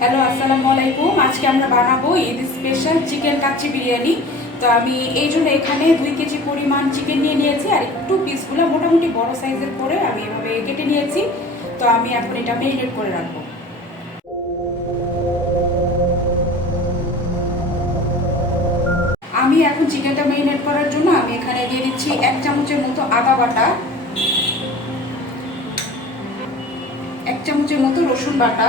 Hello, আসসালামু আলাইকুম। আজকে আমরা বানাবো ঈদ স্পেশাল চিকেন কাচ্চি বিরিয়ানি। তো আমি এই জন্য এখানে 2 কেজি পরিমাণ চিকেন নিয়ে নিয়েছি, আর একটু পিসগুলো মোটামুটি বড় সাইজের করে আমি এভাবে কেটে নিয়েছি। তো আমি এখন এটা মেরিনেট করে রাখবো। আমি এখন চিকেনটা মেরিনেট করার জন্য আমি এখানে দিয়ে দিচ্ছি 1 চামচের মতো আদা বাটা, 1 চামচের মতো রসুন বাটা,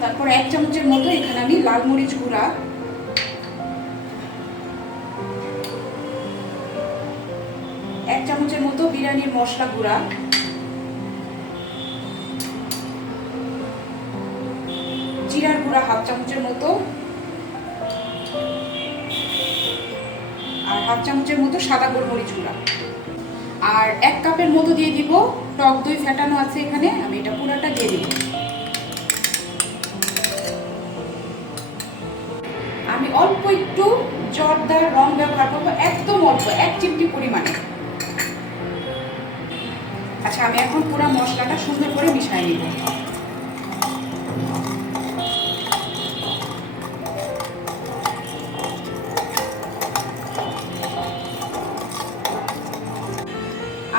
তারপর 1 চামচের মতো এখানে আমি লাল মরিচ গুঁড়া, 1 চামচের মতো বিরিয়ানির মশলা গুঁড়া, জিরার গুঁড়া 1/2 চামচের মতো, আর 1/2 চামচের মতো সাদা গোলমরিচ গুঁড়া, আর 1 কাপের মতো দিয়ে দিব টক দই ফেটানো আছে এখানে, আমি এটা পুরোটা দিয়ে দিব। আমি অল্প একটু জর্দার রং ব্যবহার করবো, একদম অল্প, 1 চিমটি পরিমাণে। আচ্ছা, আমি এখন পুরো মশলাটা সুন্দর করে মিশিয়ে নিব।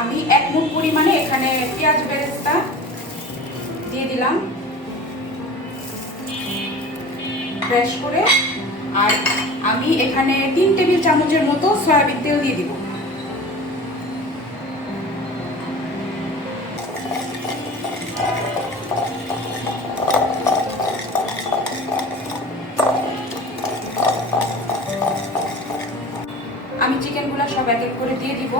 আমি 1 মুঠ পরিমাণে এখানে পেঁয়াজ বেরেস্তা দিয়ে দিলাম ফ্রেশ করে, আর আমি এখানে 3 টেবিল চামচের মতো সয়াবিন তেল দিয়ে দিব। আমি চিকেনগুলো সব এক এক করে দিয়ে দিব।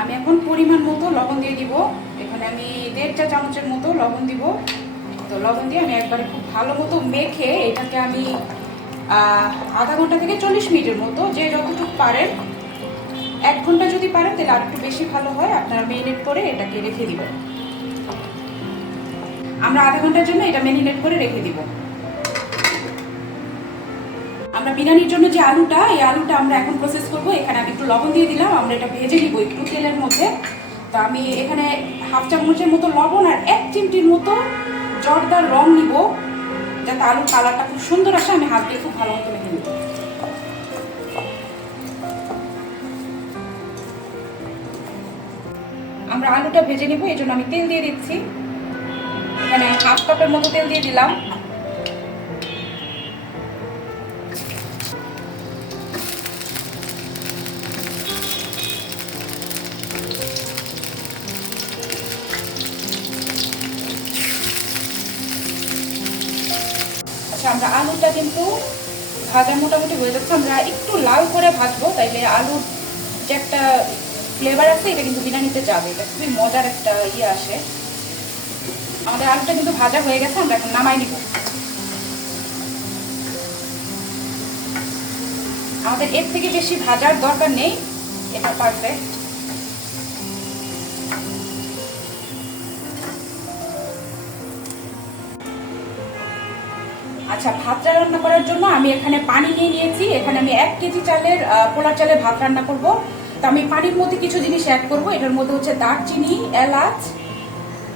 আমি এখন পরিমাণ মতো লবণ দিয়ে দিব। এখানে আমি 1.5 চা চামচের মতো লবণ দিব। তো লবণ দিয়ে আমি একবারে খুব ভালো মতো মেখে এটাকে আমি আধা ঘন্টা থেকে 40 মিনিটের মতো, যে যতটুকু পারেন, 1 ঘন্টা যদি পারেন তাহলে আর একটু বেশি ভালো হয়, আপনারা মেরিনেট করে এটাকে রেখে দিবেন। আমরা আধা ঘন্টার জন্য এটা মেরিনেট করে রেখে দিব। আমরা বিরিয়ানির জন্য যে আলুটা, এই আলুটা আমরা এখন প্রসেস করব। এখানে আমি একটু লবণ দিয়ে দিলাম, আমরা এটা ভেজে নিব একটু তেলের মধ্যে। তো আমি এখানে 1/2 চামচের মতো লবণ আর 1 চিমটির মতো জর্দার রং নিব, যাতে আলুর কালারটা খুব সুন্দর আসে। আমি হাত দিয়ে খুব ভালো মতো মেখে নিব। আমরা আলুটা ভেজে নিব, এই জন্য আমি তেল দিয়ে দিচ্ছি। এখানে 1/2 কাপের মতো তেল দিয়ে দিলাম। আচ্ছা, আমরা আলুটা কিন্তু ভাজা মোটামুটি হয়ে যাচ্ছে। আমরা একটু লাল করে ভাজবো, তাইলে আলুর যে একটা ফ্লেভার আছে এটা কিন্তু বিরিয়ানিতে যাবে। এটা খুবই মজার একটা আসে। আমাদের আলুটা কিন্তু ভাজা হয়ে গেছে, আমরা এখন নামাই নিব। আমাদের এর থেকে বেশি ভাজার দরকার নেই, এটা পারফেক্ট। আচ্ছা, ভাতটা রান্না করার জন্য আমি এখানে পানি নিয়ে নিয়েছি। এখানে আমি 1 কেজি চালের পোলার চালের ভাত রান্না করব। তো আমি পানির মধ্যে কিছু জিনিস অ্যাড করব। এটার মধ্যে হচ্ছে দারচিনি, এলাচ,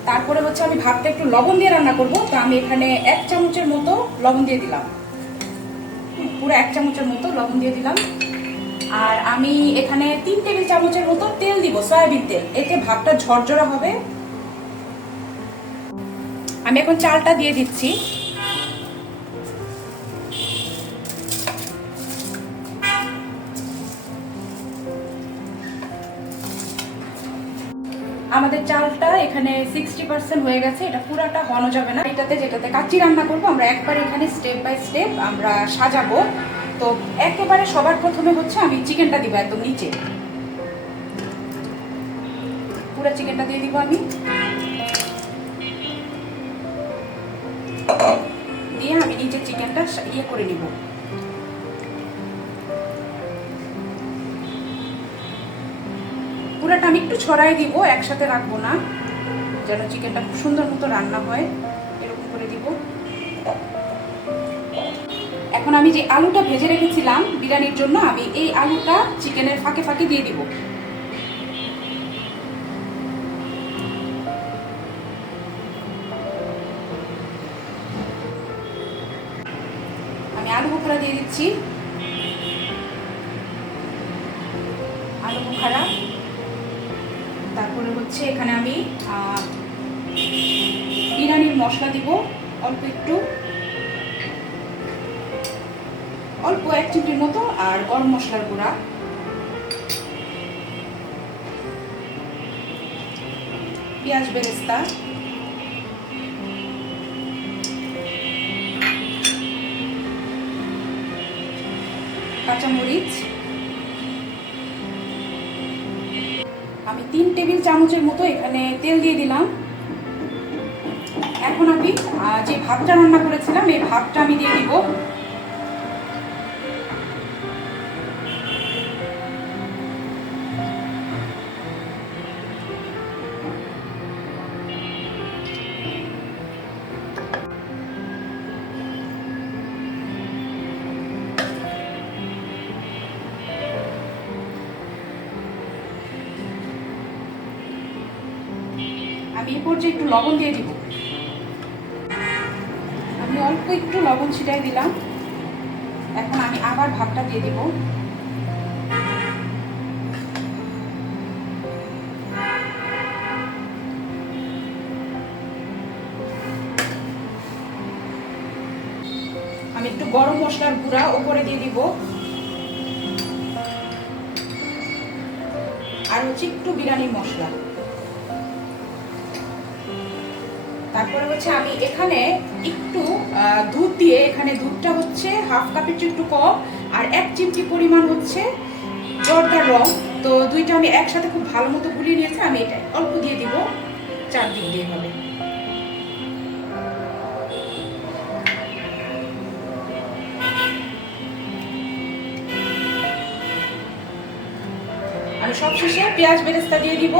তারপরে হচ্ছে আমি ভাতটা একটু লবণ দিয়ে রান্না করব। তো আমি এখানে 1 চামচের মতো লবণ দিয়ে দিলাম, পুরো 1 চামচের মতো লবণ দিয়ে দিলাম। আর আমি এখানে 3 টেবিল চামচের মতো তেল দিব, সয়াবিন তেল, এতে ভাতটা ঝরঝরা হবে। আমি এখন চালটা দিয়ে দিচ্ছি। আমাদের চালটা এখানে 60% হয়ে গেছে, এটা পুরাটা হনো যাবে না। এটাতে যেটাতে কাচ্চি রান্না করবো, আমরা একবার এখানে স্টেপ বাই স্টেপ আমরা সাজাবো। তো একেবারে সবার প্রথমে হচ্ছে আমি চিকেনটা দিব একদম নিচে, পুরো চিকেনটা দিয়ে দিব আমি। নিচে চিকেনটা ইয়ে করে নিব। পুরাটা আমি একটু ছড়াই দিব, একসাথে রাখবো না, যেন চিকেনটা খুব সুন্দর মতো রান্না হয়, এরকম করে দিব। এখন আমি যে আলুটা ভেজে রেখেছিলাম বিরিয়ানির জন্য, আমি এই আলুটা চিকেনের ফাঁকে ফাঁকে দিয়ে দিব। আমি আলু বোখারা দিয়ে দিচ্ছি, আলু বোখারা। তারপরে হচ্ছে এখানে আমি বিরিয়ানির মশলা দিব অল্প একটু, অল্প 1 চিমটির মতো, আর গরম মশলার গুঁড়া, পেঁয়াজ বেরেস্তা, কাঁচামরিচ। আমি 3 টেবিল চামচের মতো এখানে তেল দিয়ে দিলাম। এখন আমি যে ভাতটা রান্না করেছিলাম এই ভাতটা আমি দিয়ে দিব। আমি এই পর্যায়ে একটু লবণ দিয়ে দিব। আমি অল্প একটু লবণ ছিটাই দিলাম। এখন আমি আবার ভাতটা দিয়ে দিব। আমি একটু গরম মশলার গুঁড়া উপরে দিয়ে দিব, আর হচ্ছে একটু বিরিয়ানি মশলা। তারপরে হচ্ছে আমি এখানে একটু দুধ দিয়ে, এখানে দুধটা হচ্ছে 1/2 কাপের চেয়ে একটু কম, আর 1 চিমটি পরিমাণ হচ্ছে জর্দার রং। তো দুইটা আমি একসাথে খুব ভালো মতো গুলিয়ে নিয়েছি। আমি এটা অল্প দিয়ে দিব, চারদিক দিয়ে হবে। আমি সবশেষে পেঁয়াজ বেরেস্তা দিয়ে দিব।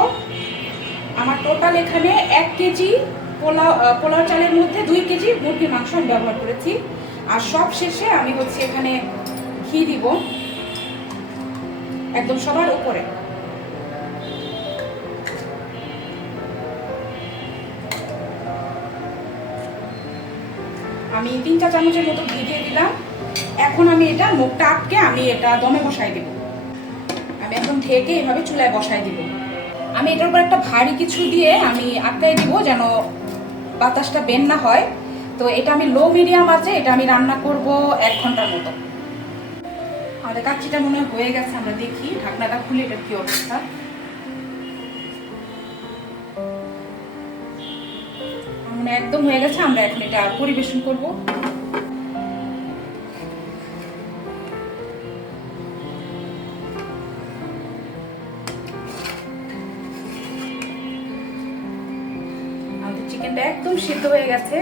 আমার টোটাল এখানে 1 কেজি পোলাও চালের মধ্যে 2 কেজি মুরগির মাংস আমি ব্যবহার করেছি। আর সব শেষে আমি হচ্ছে এখানে ঘি দিব একদম সবার উপরে। আমি 3 চা চামচের মতো ঘি দিয়ে দিলাম। এখন আমি এটা মুখটা আটকে আমি এটা দমে বসাই দেব। আমি এখন ঢেকে এভাবে চুলায় বসাই দিব। আমি এটার উপর একটা ভারী কিছু দিয়ে আমি আটকাই দিব যেন বাতাসটা বের না হয়। তো এটা আমি লো মিডিয়াম আছে, এটা আমি রান্না করব 1 ঘন্টার মতো। আমাদের কাচ্চিটা মনে হয়ে গেছে, আমরা দেখি ঢাকনাটা খুলে এটার কি অবস্থা। মানে একদম হয়ে গেছে। আমরা এখন এটা পরিবেশন করব। চিকেনটা একদম সিদ্ধ হয়ে গেছে,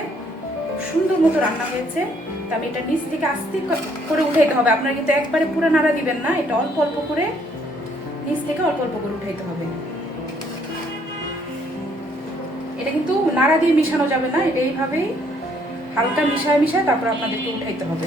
সুন্দর মতো রান্না হয়েছে। তো আমি এটা নিচ থেকে আস্তে করে উঠাইতে হবে। আপনারা কিন্তু একবারে পুরো নাড়া দিবেন না, এটা অল্প অল্প করে নিচ থেকে অল্প অল্প করে উঠাইতে হবে। এটা কিন্তু নাড়া দিয়ে মিশানো যাবে না, এটা এইভাবেই হালকা মিশায় মিশায় তারপর আপনাদেরকে উঠাইতে হবে।